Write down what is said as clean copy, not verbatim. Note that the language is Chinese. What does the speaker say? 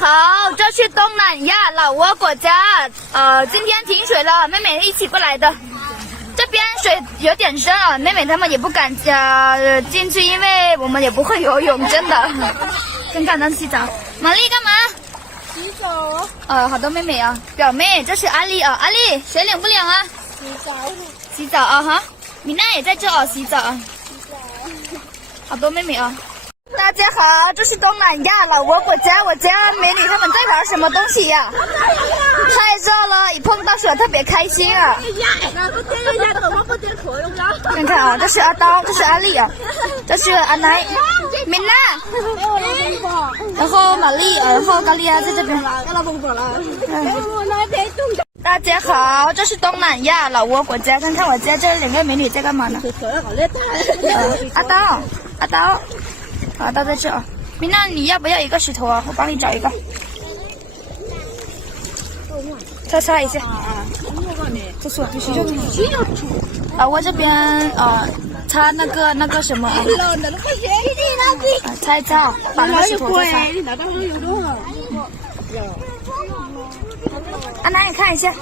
好，这是东南亚老挝国家，今天停水了，妹妹一起过来的。这边水有点深啊，妹妹他们也不敢进去，因为我们也不会游泳，真的。看看他洗澡，玛丽干嘛？洗澡。好多妹妹啊，表妹，这是阿丽啊，阿丽谁领不领啊？洗澡。洗澡啊哈，米娜也在这哦，洗澡。好多妹妹啊。大家好，这是东南亚老挝国家，我家美女他们在玩什么东西呀？太热了，一碰到水特别开心啊！看看啊，这是阿刀，这是阿丽啊，这是阿奶，米娜，然后玛丽，然后高丽亚在这边。大家好，这是东南亚老挝国家，看看我家这两个美女在干嘛呢？阿刀，阿刀。好，倒在这啊。米娜，你要不要一个石头啊？我帮你找一个。再擦一下。这是我必须用的。我这边擦那个什么啊？擦一擦，把那个石头再擦。阿南，你看一下。